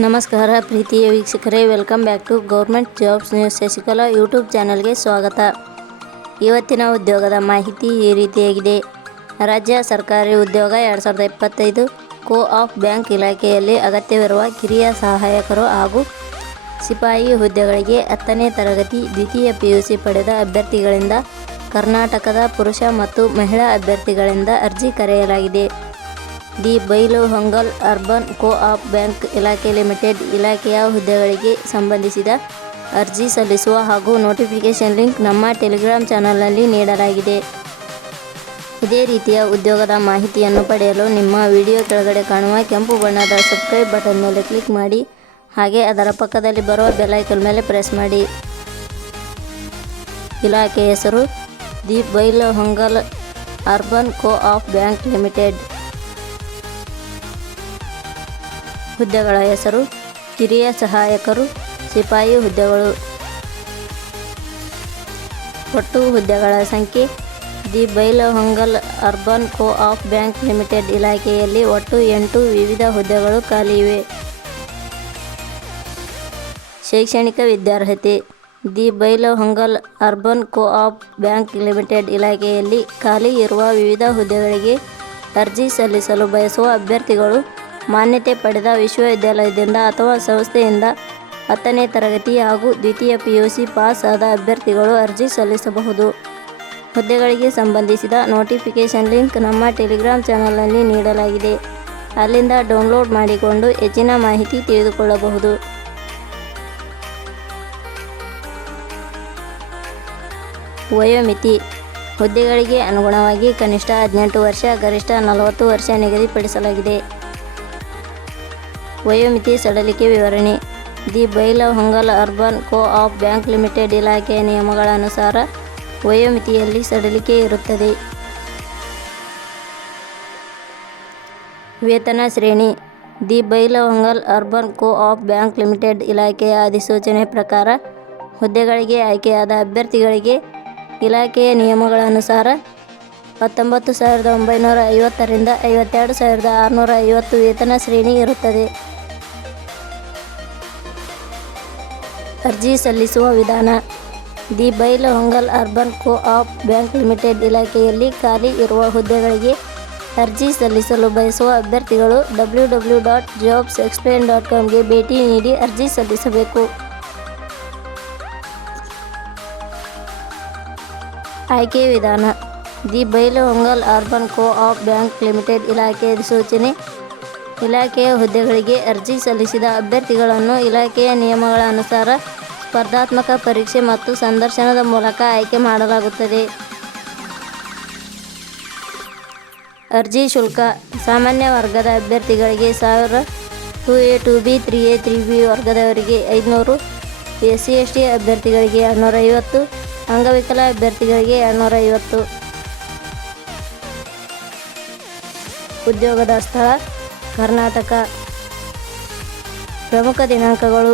ನಮಸ್ಕಾರ ಪ್ರೀತಿಯ ವೀಕ್ಷಕರೇ, welcome back to government jobs news Shashikala YouTube ಚಾನಲ್ಗೆ ಸ್ವಾಗತ. ಇವತ್ತಿನ ಉದ್ಯೋಗದ ಮಾಹಿತಿ ಈ ರೀತಿಯಾಗಿದೆ. ರಾಜ್ಯ ಸರ್ಕಾರಿ ಉದ್ಯೋಗ 2025 ಕೋ-ಆಪ್ ಬ್ಯಾಂಕ್ ಇಲಾಖೆಯಲ್ಲಿ ಅಗತ್ಯವಿರುವ ಕಿರಿಯ ಸಹಾಯಕರು ಹಾಗೂ ಸಿಪಾಯಿ ಹುದ್ದೆಗಳಿಗೆ 10ನೇ ತರಗತಿ ದ್ವಿತೀಯ PUC ಪಡೆದ ಅಭ್ಯರ್ಥಿಗಳಿಂದ ಕರ್ನಾಟಕದ ಪುರುಷ ಮತ್ತು ಮಹಿಳಾ ಅಭ್ಯರ್ಥಿಗಳಿಂದ ಅರ್ಜಿ ಕರೆಯಲಾಗಿದೆ. The Bailhongal urban co-op bank ಇಲಾಖೆ ಲಿಮಿಟೆಡ್ ಇಲಾಖೆಯ ಹುದ್ದೆಗಳಿಗೆ ಸಂಬಂಧಿಸಿದ ಅರ್ಜಿ ಸಲ್ಲಿಸುವ ಹಾಗೂ ನೋಟಿಫಿಕೇಷನ್ ಲಿಂಕ್ ನಮ್ಮ ಟೆಲಿಗ್ರಾಮ್ ಚಾನಲ್ನಲ್ಲಿ ನೀಡಲಾಗಿದೆ. ಇದೇ ರೀತಿಯ ಉದ್ಯೋಗದ ಮಾಹಿತಿಯನ್ನು ಪಡೆಯಲು ನಿಮ್ಮ ವಿಡಿಯೋ ಕೆಳಗಡೆ ಕಾಣುವ ಕೆಂಪು ಬಣ್ಣದ ಸಬ್ಸ್ಕ್ರೈಬ್ ಬಟನ್ ಮೇಲೆ ಕ್ಲಿಕ್ ಮಾಡಿ, ಹಾಗೆ ಅದರ ಪಕ್ಕದಲ್ಲಿ ಬರುವ ಬೆಲ್ ಐಕಾನ್ ಮೇಲೆ ಪ್ರೆಸ್ ಮಾಡಿ. ಇಲಾಖೆ ಹೆಸರು the Bailhongal urban co-op bank limited. ಹುದ್ದೆಗಳ ಹೆಸರು ಕಿರಿಯ ಸಹಾಯಕರು, ಸಿಪಾಯಿ ಹುದ್ದೆಗಳು. ಒಟ್ಟು ಹುದ್ದೆಗಳ ಸಂಖ್ಯೆ the Bailhongal urban co-op bank limited ಇಲಾಖೆಯಲ್ಲಿ ಒಟ್ಟು 8 ವಿವಿಧ ಹುದ್ದೆಗಳು ಖಾಲಿ ಇವೆ. ಶೈಕ್ಷಣಿಕ ವಿದ್ಯಾರ್ಹತೆ the Bailhongal urban co-op bank limited ಇಲಾಖೆಯಲ್ಲಿ ಖಾಲಿ ಇರುವ ವಿವಿಧ ಹುದ್ದೆಗಳಿಗೆ ಅರ್ಜಿ ಸಲ್ಲಿಸಲು ಬಯಸುವ ಅಭ್ಯರ್ಥಿಗಳು ಮಾನ್ಯತೆ ಪಡೆದ ವಿಶ್ವವಿದ್ಯಾಲಯದಿಂದ ಅಥವಾ ಸಂಸ್ಥೆಯಿಂದ 10ನೇ ತರಗತಿ ಹಾಗೂ ದ್ವಿತೀಯ PUC ಪಾಸ್ ಆದ ಅಭ್ಯರ್ಥಿಗಳು ಅರ್ಜಿ ಸಲ್ಲಿಸಬಹುದು. ಹುದ್ದೆಗಳಿಗೆ ಸಂಬಂಧಿಸಿದ ನೋಟಿಫಿಕೇಷನ್ ಲಿಂಕ್ ನಮ್ಮ ಟೆಲಿಗ್ರಾಮ್ ಚಾನಲ್ನಲ್ಲಿ ನೀಡಲಾಗಿದೆ. ಅಲ್ಲಿಂದ ಡೌನ್ಲೋಡ್ ಮಾಡಿಕೊಂಡು ಹೆಚ್ಚಿನ ಮಾಹಿತಿ ತಿಳಿದುಕೊಳ್ಳಬಹುದು. ವಯೋಮಿತಿ ಹುದ್ದೆಗಳಿಗೆ ಅನುಗುಣವಾಗಿ ಕನಿಷ್ಠ 18 ವರ್ಷ, ಗರಿಷ್ಠ 40 ವರ್ಷ ನಿಗದಿಪಡಿಸಲಾಗಿದೆ. ವಯೋಮಿತಿ ಸಡಿಲಿಕೆ ವಿವರಣೆ the Bailhongal urban co-op bank limited ಇಲಾಖೆಯ ನಿಯಮಗಳ ಅನುಸಾರ ವಯೋಮಿತಿಯಲ್ಲಿ ಸಡಿಲಿಕೆ ಇರುತ್ತದೆ. ವೇತನ ಶ್ರೇಣಿ the Bailhongal urban co-op bank limited ಇಲಾಖೆಯ ಅಧಿಸೂಚನೆ ಪ್ರಕಾರ ಹುದ್ದೆಗಳಿಗೆ ಆಯ್ಕೆಯಾದ ಅಭ್ಯರ್ಥಿಗಳಿಗೆ ಇಲಾಖೆಯ ನಿಯಮಗಳ ಅನುಸಾರ 19,950 ರಿಂದ 52,650 ವೇತನ ಶ್ರೇಣಿ ಇರುತ್ತದೆ. ಅರ್ಜಿ ಸಲ್ಲಿಸುವ ವಿಧಾನ the Bailhongal urban co-op bank limited ಇಲಾಖೆಯಲ್ಲಿ ಖಾಲಿ ಇರುವ ಹುದ್ದೆಗಳಿಗೆ ಅರ್ಜಿ ಸಲ್ಲಿಸಲು ಬಯಸುವ ಅಭ್ಯರ್ಥಿಗಳು www.jobsexplain.com ಗೆ ಭೇಟಿ ನೀಡಿ ಅರ್ಜಿ ಸಲ್ಲಿಸಬೇಕು. ಆಯ್ಕೆ ವಿಧಾನ the Bailhongal urban co-op bank limited ಇಲಾಖೆ ಅಧಿಸೂಚನೆ ಇಲಾಖೆಯ ಹುದ್ದೆಗಳಿಗೆ ಅರ್ಜಿ ಸಲ್ಲಿಸಿದ ಅಭ್ಯರ್ಥಿಗಳನ್ನು ಇಲಾಖೆಯ ನಿಯಮಗಳ ಅನುಸಾರ ಸ್ಪರ್ಧಾತ್ಮಕ ಪರೀಕ್ಷೆ ಮತ್ತು ಸಂದರ್ಶನದ ಮೂಲಕ ಆಯ್ಕೆ ಮಾಡಲಾಗುತ್ತದೆ. ಅರ್ಜಿ ಶುಲ್ಕ ಸಾಮಾನ್ಯ ವರ್ಗದ ಅಭ್ಯರ್ಥಿಗಳಿಗೆ 1000, 2A 2B 3A 3B ವರ್ಗದವರಿಗೆ 500, SC/ST ಅಭ್ಯರ್ಥಿಗಳಿಗೆ 250, ಅಂಗವಿಕಲ ಅಭ್ಯರ್ಥಿಗಳಿಗೆ 250. ಉದ್ಯೋಗದ ಸ್ಥಳ ಕರ್ನಾಟಕ. ಪ್ರಮುಖ ದಿನಾಂಕಗಳು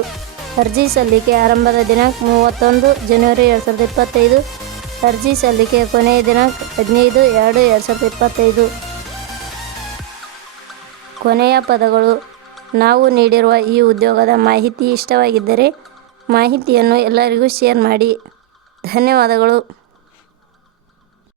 ಅರ್ಜಿ ಸಲ್ಲಿಕೆ ಆರಂಭದ ದಿನಾಂಕ 31 ಜನವರಿ 2025. ಅರ್ಜಿ ಸಲ್ಲಿಕೆ ಕೊನೆಯ ದಿನಾಂಕ 15/2/2025. ಕೊನೆಯ ಪದಗಳು ನಾವು ನೀಡಿರುವ ಈ ಉದ್ಯೋಗದ ಮಾಹಿತಿ ಇಷ್ಟವಾಗಿದ್ದರೆ ಮಾಹಿತಿಯನ್ನು ಎಲ್ಲರಿಗೂ ಶೇರ್ ಮಾಡಿ. ಧನ್ಯವಾದಗಳು.